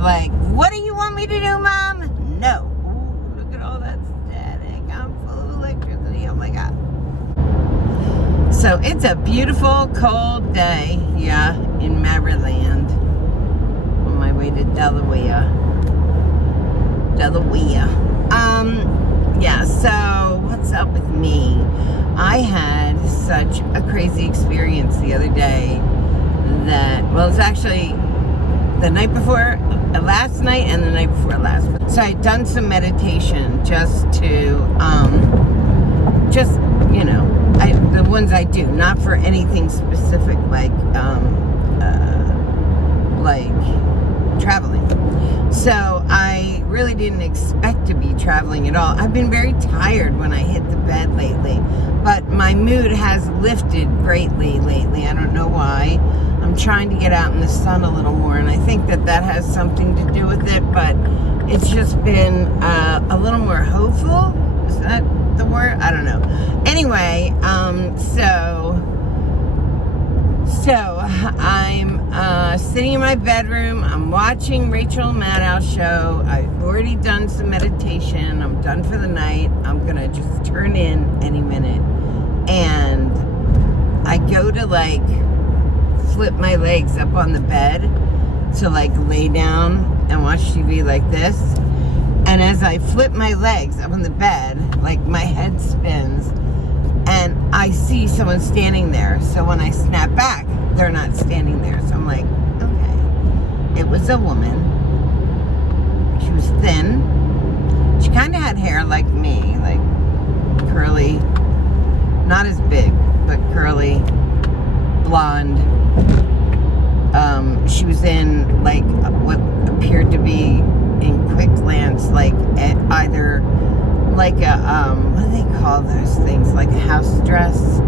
like, what do you want me to do, Mom? No. Ooh, look at all that static. I'm full of electricity. Oh my God. So it's a beautiful, cold day, yeah, in Maryland. On my way to Delaware. Yeah, so what's up with me? I had such a crazy experience the other day that, well, it's actually the night before, last night and the night before last. So I'd done some meditation just to, you know, the ones I do, not for anything specific like traveling. So I really didn't expect to be traveling at all. I've been very tired when I hit the bed lately, but my mood has lifted greatly lately. I don't know why. I'm trying to get out in the sun a little more, and I think that has something to do with it, but it's just been a little more hopeful. Is that the word? I don't know. Anyway, so I'm sitting in my bedroom. I'm watching Rachel Maddow show. I've already done some meditation. I'm done for the night. I'm gonna just turn in any minute, and I go to like flip my legs up on the bed to like lay down and watch TV like this. And as I flip my legs up on the bed, like my head spins and I see someone standing there. So when I snap back, they're not standing there. So I'm like, okay. It was a woman. She was thin. She kind of had hair like me, like curly, not as big, but curly, blonde. She was in like what appeared to be in quick glance, like either like a what do they call those things, like a house dress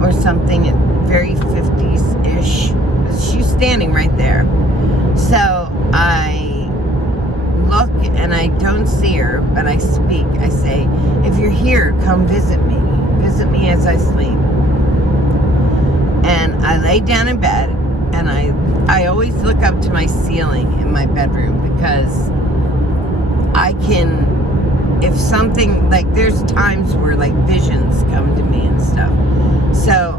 or something, very 50s-ish. She's standing right there. So I look and I don't see her, but I speak. I say, if you're here, come visit me. Visit me as I sleep. And I lay down in bed, and I always look up to my ceiling in my bedroom, because I can, if something, like there's times where like visions come to me and stuff. So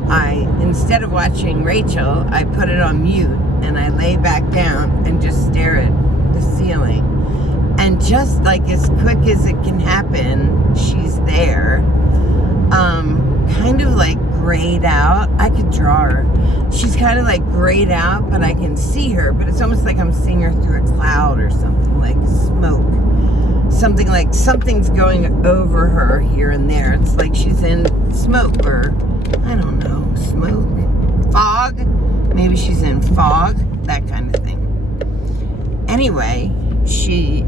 instead of watching Rachel, I put it on mute and I lay back down and just stare at the ceiling. And just like as quick as it can happen, she's there. Kind of like grayed out. I could draw her. She's kind of like grayed out, but I can see her. But it's almost like I'm seeing her through a cloud or something, like smoke. Something like something's going over her here and there. It's like she's in smoke, or I don't know, smoke, fog. Maybe she's in fog, that kind of thing. Anyway, she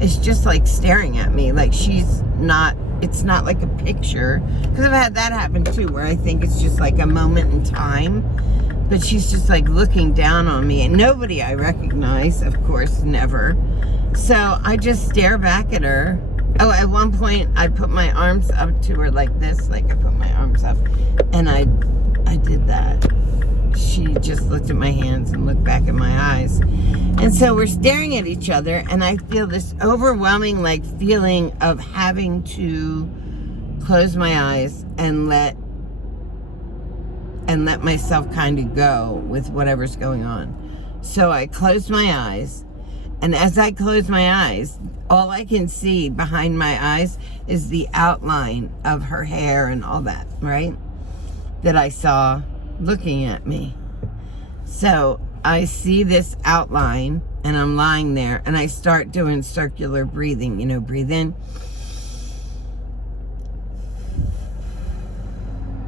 is just like staring at me, like she's not. It's not like a picture, because I've had that happen too, where I think it's just like a moment in time, but she's just like looking down on me, and nobody I recognize, of course, never. So I just stare back at her. Oh, at one point I put my arms up to her like this, like I put my arms up, and I did that. She just looked at my hands and looked back at my eyes. And so we're staring at each other, and I feel this overwhelming like feeling of having to close my eyes and let myself kind of go with whatever's going on. So I closed my eyes, and as I close my eyes, all I can see behind my eyes is the outline of her hair and all that, right? That I saw looking at me. So I see this outline, and I'm lying there, and I start doing circular breathing, breathe in,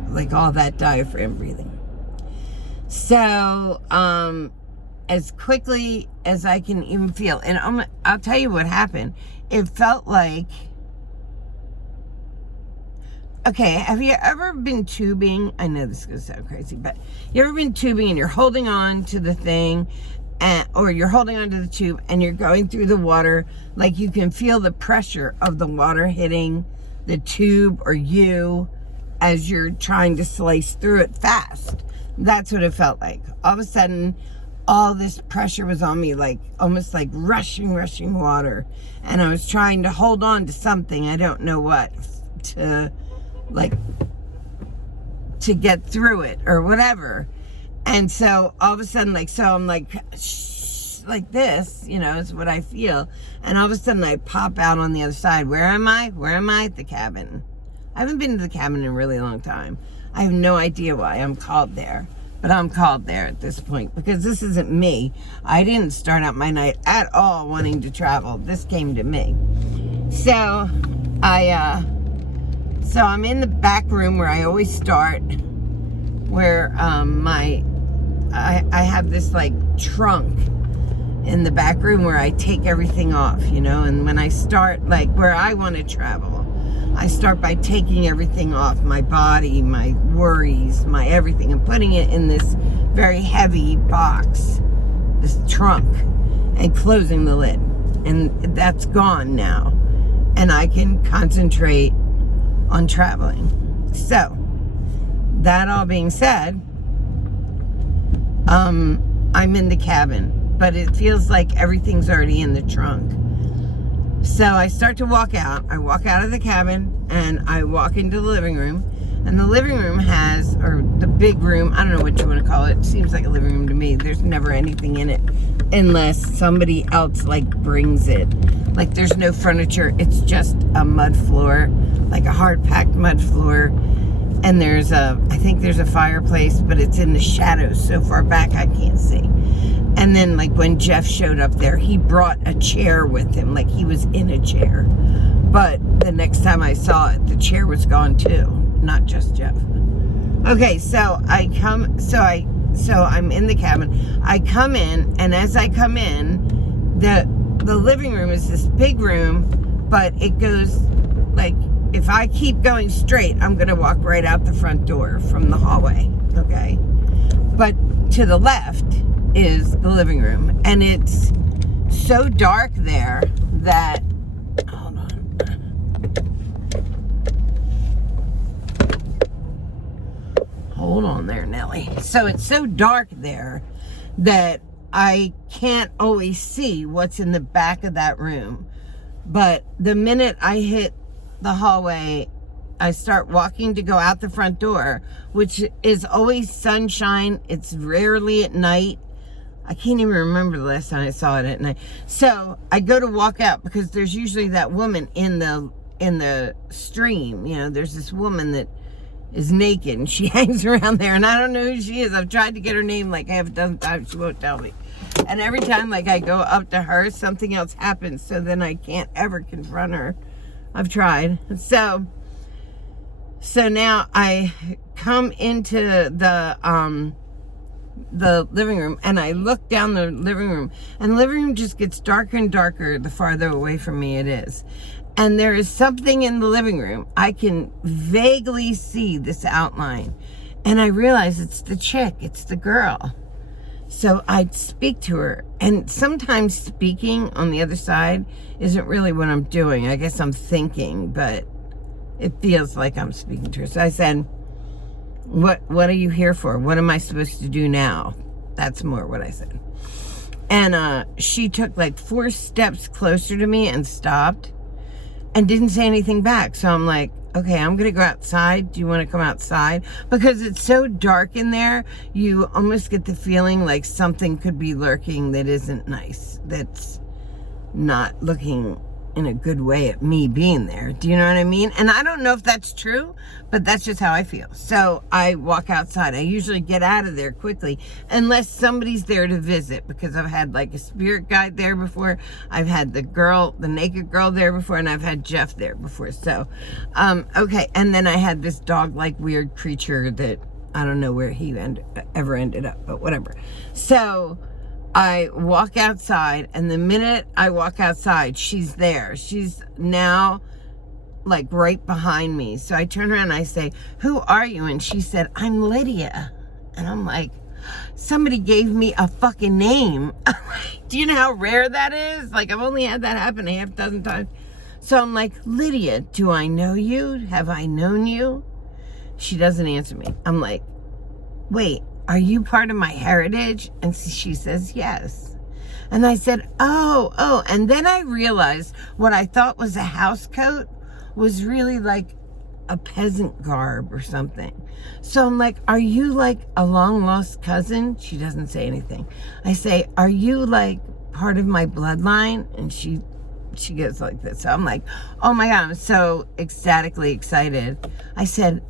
like all that diaphragm breathing. So as quickly as I can even feel, and I'll tell you what happened. It felt like, okay, have you ever been tubing? I know this is going to sound crazy, but you ever been tubing and you're holding on to the thing, or you're holding onto the tube and you're going through the water, like you can feel the pressure of the water hitting the tube or you as you're trying to slice through it fast. That's what it felt like. All of a sudden, all this pressure was on me, like almost like rushing water. And I was trying to hold on to something, I don't know what, to get through it or whatever. And so all of a sudden, like, so I'm like, shh, like this, you know, is what I feel. And all of a sudden I pop out on the other side. Where am I? Where am I? At the cabin. I haven't been to the cabin in a really long time. I have no idea why I'm called there. But I'm called there at this point because this isn't me. I didn't start out my night at all wanting to travel. This came to me. So I'm in the back room where I always start, where I have this like trunk in the back room where I take everything off, you know, and when I start, like where I want to travel, I start by taking everything off, my body, my worries, my everything, and putting it in this very heavy box, this trunk, and closing the lid. And that's gone now. And I can concentrate on traveling. So, that all being said, I'm in the cabin, but it feels like everything's already in the trunk. So I start to walk out. I walk out of the cabin and I walk into the living room. And the living room has, or the big room, I don't know what you want to call it. It seems like a living room to me. There's never anything in it unless somebody else like brings it. Like there's no furniture. It's just a mud floor, like a hard packed mud floor. And I think there's a fireplace, but it's in the shadows so far back I can't see. And then like when Jeff showed up there, he brought a chair with him, like he was in a chair. But the next time I saw it, the chair was gone too, not just Jeff. Okay, so I'm in the cabin. I come in, and as I come in, the living room is this big room, but it goes like, if I keep going straight, I'm gonna walk right out the front door from the hallway, okay? But to the left is the living room, and it's so dark there that, hold on, hold on there, Nelly. So it's so dark there that I can't always see what's in the back of that room. But the minute I hit the hallway, I start walking to go out the front door, which is always sunshine. It's rarely at night. I can't even remember the last time I saw it at night. So I go to walk out because there's usually that woman in the stream. You know, there's this woman that is naked and she hangs around there, and I don't know who she is. I've tried to get her name like half a dozen times. She won't tell me. And every time like I go up to her, something else happens. So then I can't ever confront her. I've tried. So now I come into the living room, and I look down the living room, and the living room just gets darker and darker the farther away from me it is. And there is something in the living room. I can vaguely see this outline, and I realize it's the chick, it's the girl. So I'd speak to her, and sometimes speaking on the other side isn't really what I'm doing. I guess I'm thinking, but it feels like I'm speaking to her. So I said, what are you here for? What am I supposed to do now? That's more what I said. And she took like 4 steps closer to me and stopped and didn't say anything back. So I'm like, okay, I'm gonna go outside. Do you want to come outside? Because it's so dark in there, you almost get the feeling like something could be lurking that isn't nice, that's not looking in a good way at me being there. Do you know what I mean? And I don't know if that's true, but that's just how I feel. So I walk outside. I usually get out of there quickly unless somebody's there to visit, because I've had like a spirit guide there before. I've had the naked girl there before, and I've had Jeff there before. So, okay. And then I had this dog-like weird creature that I don't know where he ever ended up, but whatever. So I walk outside, and the minute I walk outside, she's there. She's now like right behind me. So I turn around and I say, "Who are you?" And she said, "I'm Lydia." And I'm like, somebody gave me a fucking name. Do you know how rare that is? Like, I've only had that happen a half dozen times. So I'm like, "Lydia, do I know you? Have I known you?" She doesn't answer me. I'm like, "Wait, are you part of my heritage? And she says, yes. And I said, oh. And then I realized what I thought was a house coat was really like a peasant garb or something. So I'm like, are you like a long lost cousin? She doesn't say anything. I say, are you like part of my bloodline? And she goes like this. So I'm like, oh my God, I'm so ecstatically excited. I said,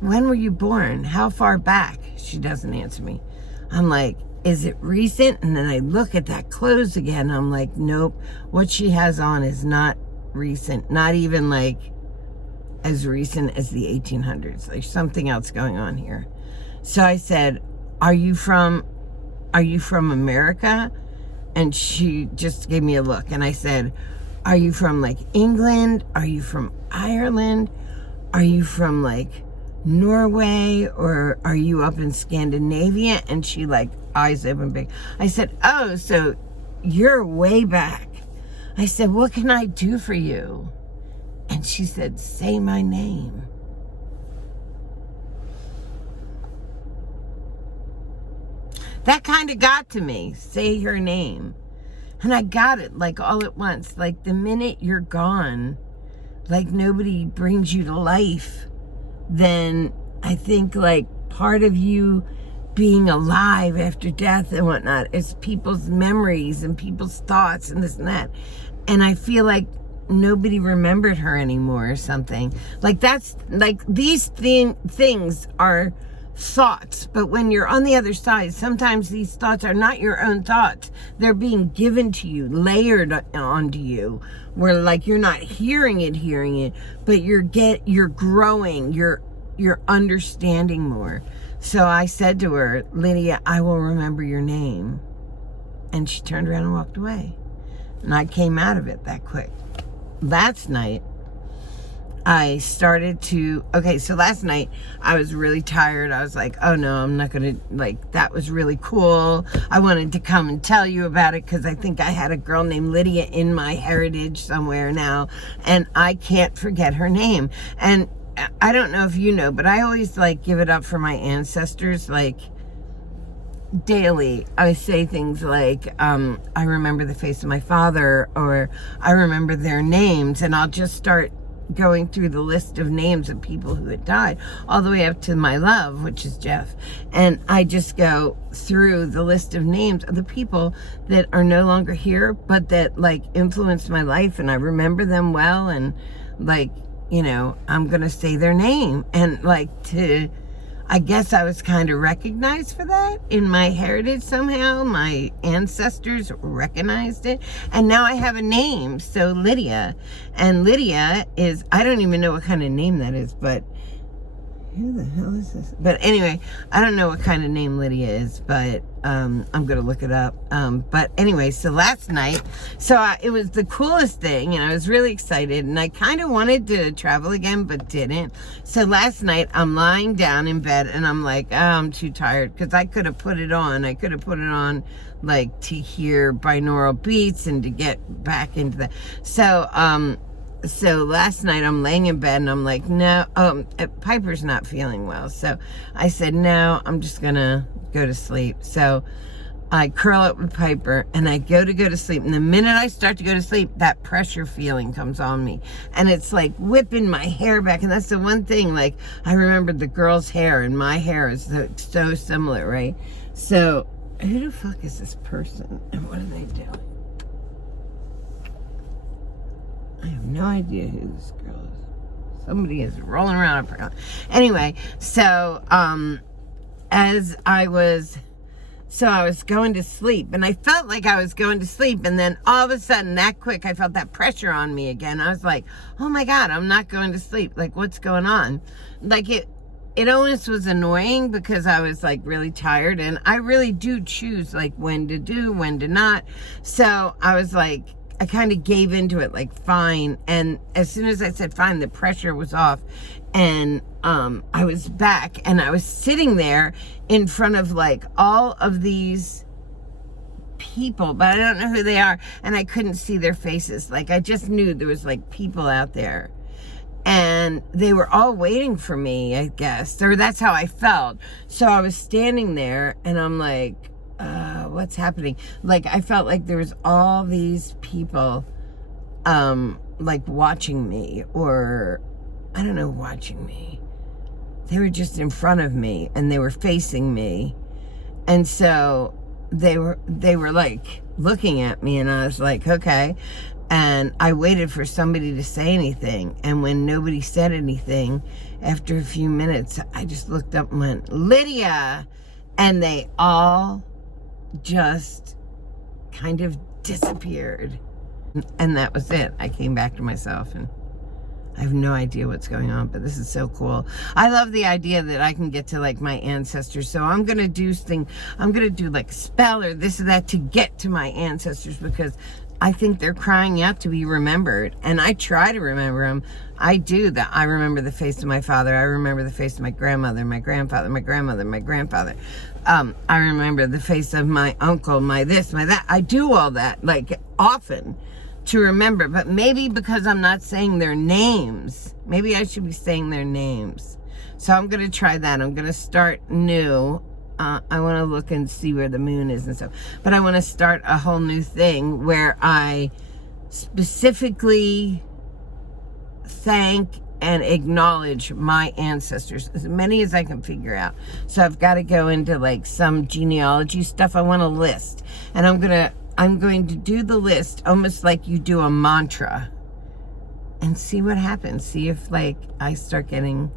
when were you born? How far back? She doesn't answer me. I'm like, is it recent? And then I look at that clothes again. I'm like, nope. What she has on is not recent. Not even like as recent as the 1800s. Like something else going on here. So I said, are you from America? And she just gave me a look. And I said, are you from like England? Are you from Ireland? Are you from like Norway? Or are you up in Scandinavia? And she like eyes open big. I said, oh, so you're way back. I said, what can I do for you? And she said, say my name. That kind of got to me. Say her name. And I got it like all at once. Like the minute you're gone, like nobody brings you to life, then I think like part of you being alive after death and whatnot is people's memories and people's thoughts and this and that. And I feel like nobody remembered her anymore or something. Like that's like these things are thoughts, but when you're on the other side, sometimes these thoughts are not your own thoughts. They're being given to you, layered onto you, where like you're not hearing it, but you're growing, you're understanding more. So I said to her, Lydia, I will remember your name. And she turned around and walked away. And I came out of it that quick. Last night, I started to, so last night I was really tired. I was like, oh no, I'm not going to, like, that was really cool. I wanted to come and tell you about it because I think I had a girl named Lydia in my heritage somewhere now, and I can't forget her name. And I don't know if you know, but I always like give it up for my ancestors, like daily. I say things like, I remember the face of my father, or I remember their names, and I'll just start going through the list of names of people who had died, all the way up to my love, which is Jeff. And I just go through the list of names of the people that are no longer here, but that like influenced my life, and I remember them well, and like, you know, I'm gonna say their name. And like I guess I was kind of recognized for that in my heritage somehow. My ancestors recognized it. And now I have a name. So Lydia. And Lydia is, I don't even know what kind of name that is, but who the hell is this? But anyway, I don't know what kind of name Lydia is, but I'm going to look it up. But anyway, so last night, it was the coolest thing, and I was really excited, and I kind of wanted to travel again, but didn't. So last night, I'm lying down in bed, and I'm like, oh, I'm too tired, because I could have put it on. I could have put it on, like, to hear binaural beats and to get back into that. So last night I'm laying in bed and I'm like, no, Piper's not feeling well. So I said, no, I'm just gonna go to sleep. So I curl up with Piper and I go to sleep. And the minute I start to go to sleep, that pressure feeling comes on me. And it's like whipping my hair back. And that's the one thing, like, I remembered the girl's hair, and my hair is so similar, right? So who the fuck is this person and what are they doing? I have no idea who this girl is. Somebody is rolling around apparently. Anyway, so I was going to sleep, and I felt like I was going to sleep, and then all of a sudden, that quick, I felt that pressure on me again. I was like, oh my God, I'm not going to sleep. Like, what's going on? Like, it almost was annoying because I was like really tired, and I really do choose like when to do, when to not. So I was like, I kind of gave into it, like, fine. And as soon as I said fine, the pressure was off. And I was back, and I was sitting there in front of, like, all of these people, but I don't know who they are. And I couldn't see their faces. Like, I just knew there was, like, people out there. And they were all waiting for me, I guess. Or that's how I felt. So I was standing there and I'm like, what's happening? Like, I felt like there was all these people, like watching me, or I don't know, watching me. They were just in front of me and they were facing me. And so they were like looking at me, and I was like, okay. And I waited for somebody to say anything. And when nobody said anything, after a few minutes, I just looked up and went, Lydia! And they all just kind of disappeared. And that was it. I came back to myself, and I have no idea what's going on, but this is so cool. I love the idea that I can get to like my ancestors. So I'm going to do like a spell or this or that to get to my ancestors, because I think they're crying out to be remembered. And I try to remember them. I do that. I remember the face of my father. I remember the face of my grandmother, my grandfather, my grandmother, my grandfather. I remember the face of my uncle, my this, my that. I do all that, like, often to remember. But maybe because I'm not saying their names, maybe I should be saying their names. So I'm going to try that. I'm going to start new. I want to look and see where the moon is and stuff. But I want to start a whole new thing where I specifically thank and acknowledge my ancestors, as many as I can figure out. So I've got to go into like some genealogy stuff. I want a list, and I'm going to do the list almost like you do a mantra, and see what happens. See if like I start getting,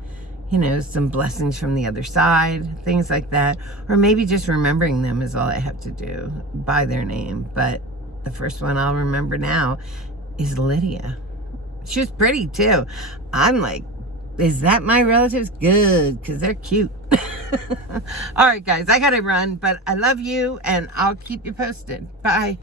you know, some blessings from the other side, things like that. Or maybe just remembering them is all I have to do by their name. But the first one I'll remember now is Lydia. She was pretty too. I'm like, is that my relatives? Good, because they're cute. All right, guys, I gotta run, but I love you, and I'll keep you posted. Bye.